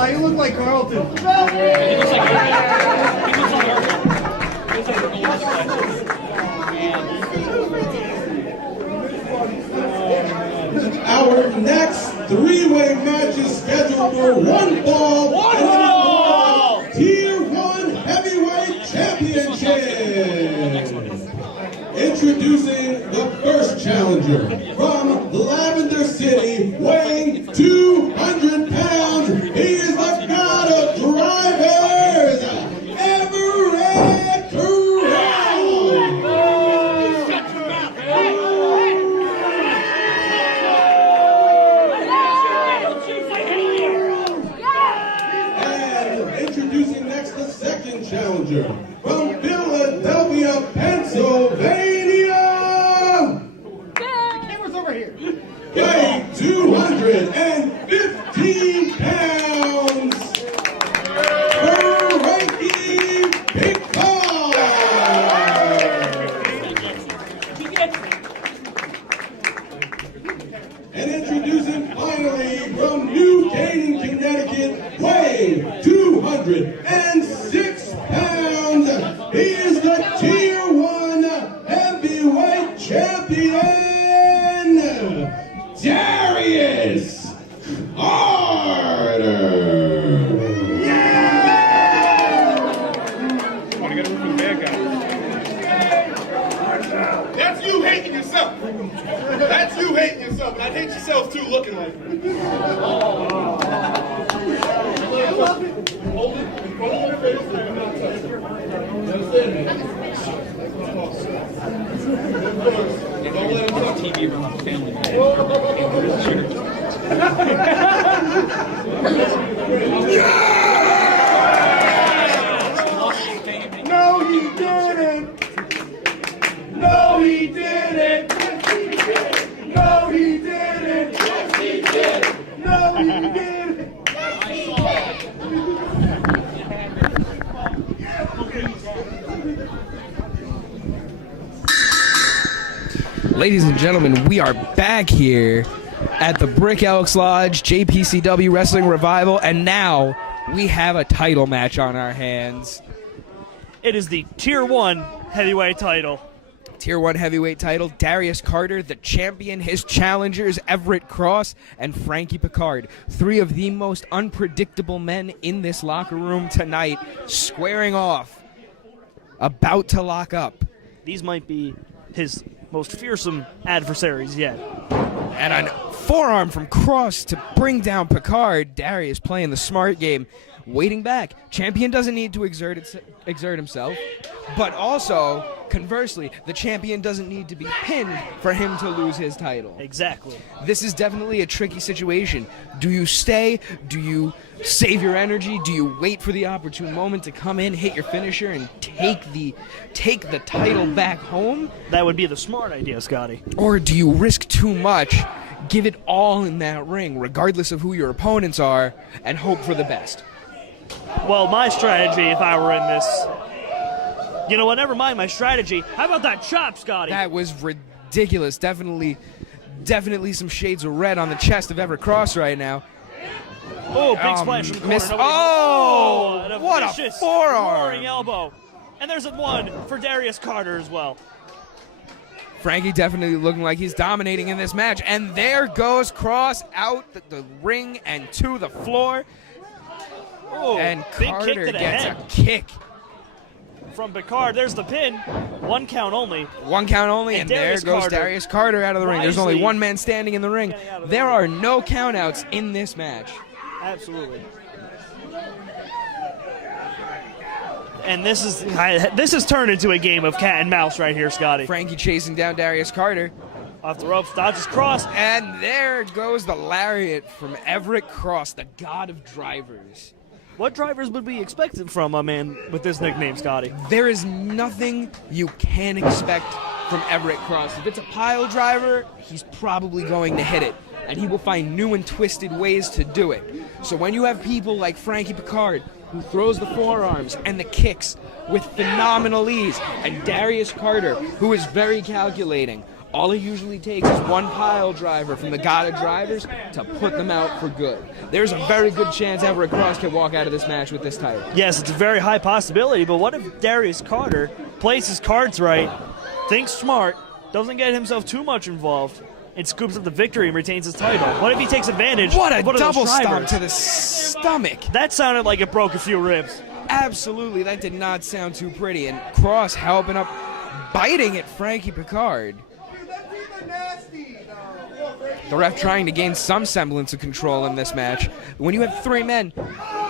lie, you look like Carlton. Our next three-way match is scheduled for one fall. Tier 1 Heavyweight Championship. Introducing the first challenger from Lavender City, weighing 200 pounds. He is the god of drivers, Everett And introducing next the second challenger from Philadelphia, Pennsylvania. Camera's over here. Weighing 215 pounds, Frankie Pickard. And introducing finally from New Canaan, Connecticut, weighing 206 pounds, he is the Tier 1 Heavyweight Champion, Darius. That's you hating yourself. That's you hating yourself. And I'd hate yourself too, looking like it. Hold it in front of your face and do not touch it. You understand me? Don't let him touch TV around the family. No, he didn't. No, he didn't. No, he didn't. Yes, he did. No, he didn't. Ladies and gentlemen, we are back here at the Brick Elks Lodge JPCW Wrestling Revival, and now we have a title match on our hands. It is the Tier 1 Heavyweight title. Tier 1 Heavyweight title, Darius Carter, the champion, his challengers, Everett Cross and Frankie Pickard. Three of the most unpredictable men in this locker room tonight, squaring off, about to lock up. These might be his most fearsome adversaries yet. And a forearm from Cross to bring down Pickard. Darius playing the smart game, waiting back. Champion doesn't need to exert himself, but also, conversely, the champion doesn't need to be pinned for him to lose his title. Exactly. This is definitely a tricky situation. Do you stay? Do you save your energy? Do you wait for the opportune moment to come in, hit your finisher, and take the title back home? That would be the smart idea, Scotty. Or do you risk too much, give it all in that ring, regardless of who your opponents are, and hope for the best? Well, my strategy, if I were in this... You know what, never mind my strategy. How about that chop, Scotty? That was ridiculous. Definitely some shades of red on the chest of Everett Cross right now. Oh, big splash from the corner. Oh, what a forearm. Roaring elbow. And there's a one for Darius Carter as well. Frankie definitely looking like he's dominating in this match. And there goes Cross out the ring and to the floor. Oh, and big Carter kick to the gets head a kick. From Pickard, there's the pin. One count only. One count only, and there goes Darius Carter out of the ring. There's only one man standing in the ring. There are no countouts in this match. Absolutely. And this has turned into a game of cat and mouse right here, Scotty. Frankie chasing down Darius Carter. Off the ropes, dodges Cross. And there goes the lariat from Everett Cross, the god of drivers. What drivers would we expect from a man with this nickname, Scotty? There is nothing you can expect from Everett Cross. If it's a pile driver, he's probably going to hit it, and he will find new and twisted ways to do it. So when you have people like Frankie Pickard, who throws the forearms and the kicks with phenomenal ease, and Darius Carter, who is very calculating, All it usually takes is one pile driver from the god of drivers to put them out for good. There's a very good chance Everett Cross can walk out of this match with this title. Yes, it's a very high possibility, but what if Darius Carter plays his cards right, thinks smart, doesn't get himself too much involved, and scoops up the victory and retains his title? What if he takes advantage? What a of one of those double stomp drivers? to the stomach. That sounded like it broke a few ribs. Absolutely, that did not sound too pretty. And Cross helping up, biting at Frankie Pickard. The ref trying to gain some semblance of control in this match. When you have three men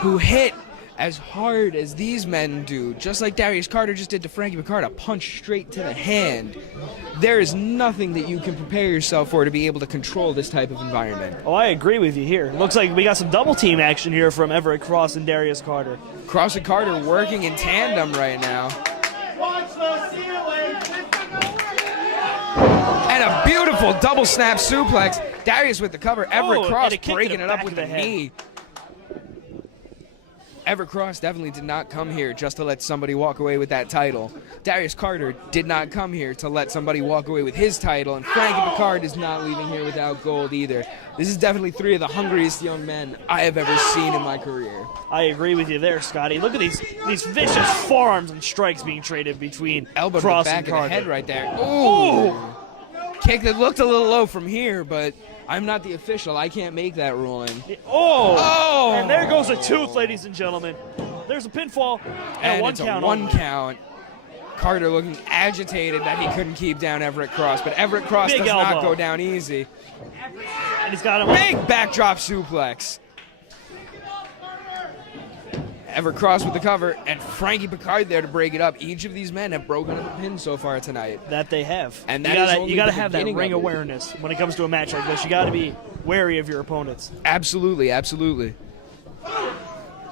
who hit as hard as these men do, just like Darius Carter just did to Frankie Pickard, a punch straight to the hand, there is nothing that you can prepare yourself for to be able to control this type of environment. Oh, I agree with you here. Looks like we got some double team action here from Everett Cross and Darius Carter. Cross and Carter working in tandem right now. Watch the ceiling. And a beautiful double snap suplex. Darius with the cover. Everett Oh, Cross and a kick to breaking the it up back with of the the head. knee. Everett Cross definitely did not come here just to let somebody walk away with that title. Darius Carter did not come here to let somebody walk away with his title, and Frankie Pickard is not leaving here without gold either. This is definitely three of the hungriest young men I have ever seen in my career. I agree with you there, Scotty. Look at these vicious forearms and strikes being traded between Elbow to the Cross back and of Carter. the head right there. Ooh! Kick that looked a little low from here, but I'm not the official. I can't make that ruling. Oh! And there goes a tooth, ladies and gentlemen. There's a pinfall and a one it's count. a one count. Carter looking agitated that he couldn't keep down Everett Cross, but Everett Cross Big does not elbow. go down easy. And he's got him. Big backdrop suplex. Everett Cross with the cover, and Frankie Pickard there to break it up. Each of these men have broken up a pin so far tonight. That they have. And you that is gotta, only you gotta the have that beginning ring of it. awareness when it comes to a match like this. You gotta be wary of your opponents. Absolutely, absolutely.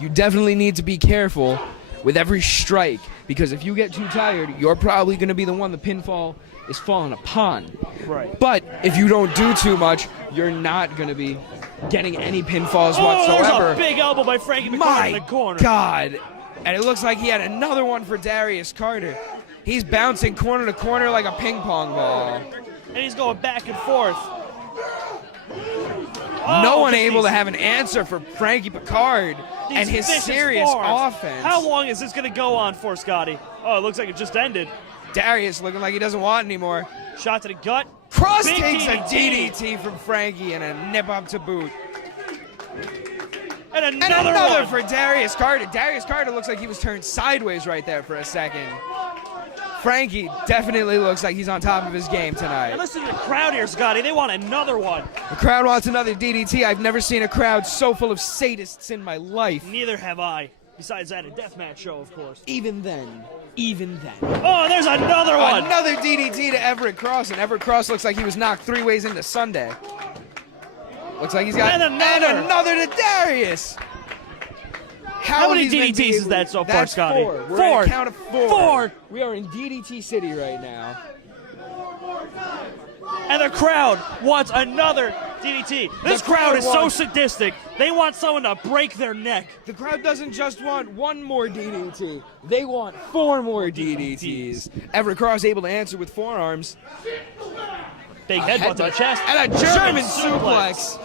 You definitely need to be careful with every strike, because if you get too tired, you're probably going to be the one the pinfall is falling upon. Right. But if you don't do too much, you're not going to be getting any pinfalls Oh, whatsoever. there's a big elbow by Frankie Pickard in the My corner. God. And it looks like he had another one for Darius Carter. He's bouncing corner to corner like a ping pong ball. And he's going back and forth. No Oh, one just able to these- have an answer for Frankie Pickard these and his vicious serious forearms. offense. How long is this going to go on for, Scotty? Oh, it looks like it just ended. Darius looking like he doesn't want anymore. Shot to the gut. Cross Big takes a DDT. DDT from Frankie and a nip up to boot. And And another another one. for Darius Carter. Darius Carter looks like he was turned sideways right there for a second. Frankie definitely looks like he's on top of his game And tonight. listen to the crowd here, Scotty. They want another one. The crowd wants another DDT. I've never seen a crowd so full of sadists in my life. Neither have I. Besides that, a deathmatch show, of course. Even then. Oh, and there's another one. Another DDT to Everett Cross, and Everett Cross looks like he was knocked 3 ways into Sunday. Looks like he's got And another. another to Darius. How many have these men DDTs be is able- that so far, That's Scotty? 4. We're Four. at a count of 4. 4. We are in DDT City right now. And the crowd wants another DDT. This The crowd crowd is so wants- sadistic. They want someone to break their neck. The crowd doesn't just want 1 more DDT. They want 4 more DDTs. Everett Cross able to answer with forearms. Big headbutt to the chest. And a German suplex.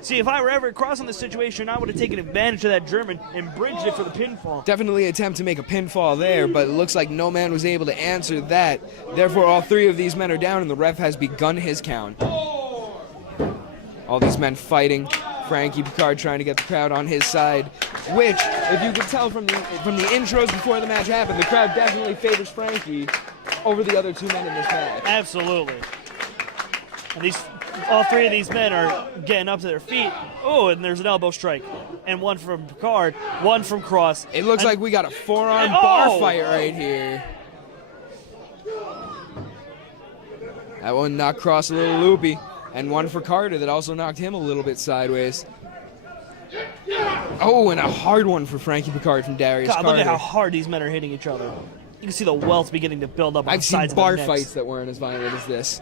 See, if I were Everett Cross in this situation, I would have taken advantage of that German and bridged it for the pinfall. Definitely attempt to make a pinfall there, but it looks like no man was able to answer that. Therefore, all 3 of these men are down, and the ref has begun his count. All these men fighting. Frankie Pickard trying to get the crowd on his side, which, if you could tell from the intros before the match happened, the crowd definitely favors Frankie over the other 2 men in this match. Absolutely. And all 3 of these men are getting up to their feet. Oh, and there's an elbow strike. And one from Pickard, one from Cross. It looks And- like we got a forearm Oh! bar fight right here. That one knocked Cross a little loopy. And one for Carter that also knocked him a little bit sideways. Oh, and a hard one for Frankie Pickard from Darius God, Carter. look at how hard these men are hitting each other. You can see the welts beginning to build up on I've the seen sides bar of their necks. fights that weren't as violent as this.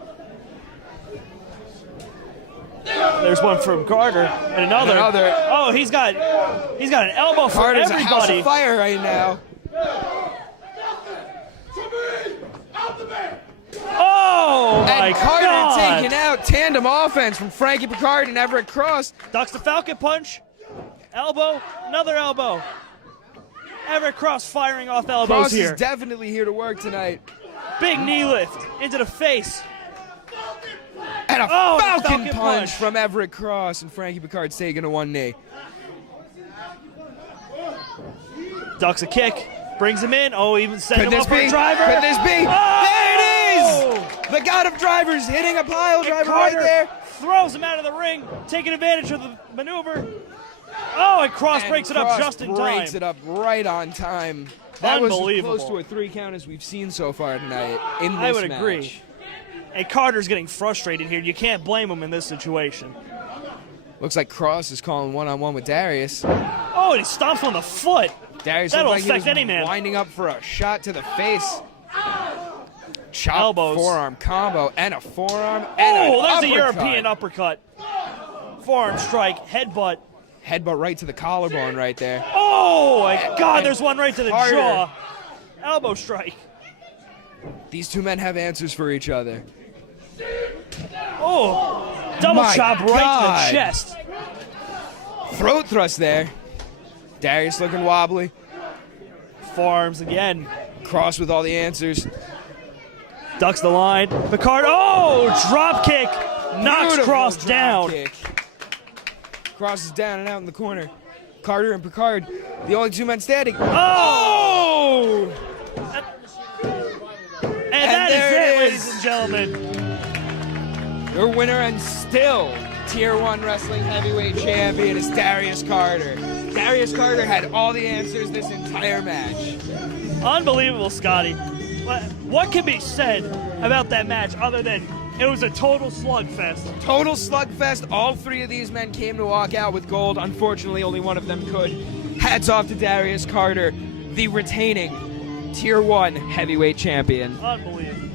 There's one from Carter and another. Oh, he's got an elbow for Carter's a house everybody. of fire right Oh, Oh, my And Carter God. taking out tandem offense from Frankie Pickard and Everett Cross. Ducks the Falcon punch. Elbow. Another elbow. Everett Cross firing off elbows Cross here. is definitely here to work tonight. Big knee lift into the face. And a Oh, the Falcon Falcon punch punch. from Everett Cross, and Frankie Pickard's taking a one knee. Ducks a kick. Brings him in. Oh, even sent Could him this up for be? a driver. Could this be? Oh! There it is! The god of drivers hitting a pile driver right Carter there. throws him out of the ring, taking advantage of the maneuver. Oh, and Cross breaks it up Cross just in breaks time. it up right on time. That was as Unbelievable. close to a 3 count as we've seen so far tonight in this I would match. agree. And Carter's getting frustrated here. You can't blame him in this situation. Looks like Cross is calling one-on-one with Darius. Oh, and he stomps on the foot. Darius That'll looked like affect he was any man. winding up for a shot to the face. Chop, Elbows. forearm combo, and a forearm, and Oh, an there's uppercut. a European uppercut. Forearm strike, headbutt. Headbutt right to the collarbone right there. Oh, my God, there's one right to the Carter. jaw. Elbow strike. These two men have answers for each other. Oh, double My chop right God. to the chest. Throat thrust there. Darius looking wobbly. Forearms again. Cross with all the answers. Ducks the line. Pickard, oh, drop kick. Knocks Beautiful Cross drop down. kick. Cross is down and out in the corner. Carter and Pickard, the only 2 men standing. Oh! And that is there it, it ladies is. and gentlemen. Your winner and still Tier 1 Wrestling Heavyweight Champion is Darius Carter. Darius Carter had all the answers this entire match. Unbelievable, Scotty. What can be said about that match other than it was a total slugfest? Total slugfest. All 3 of these men came to walk out with gold. Unfortunately, only one of them could. Hats off to Darius Carter, the retaining Tier 1 Heavyweight Champion. Unbelievable.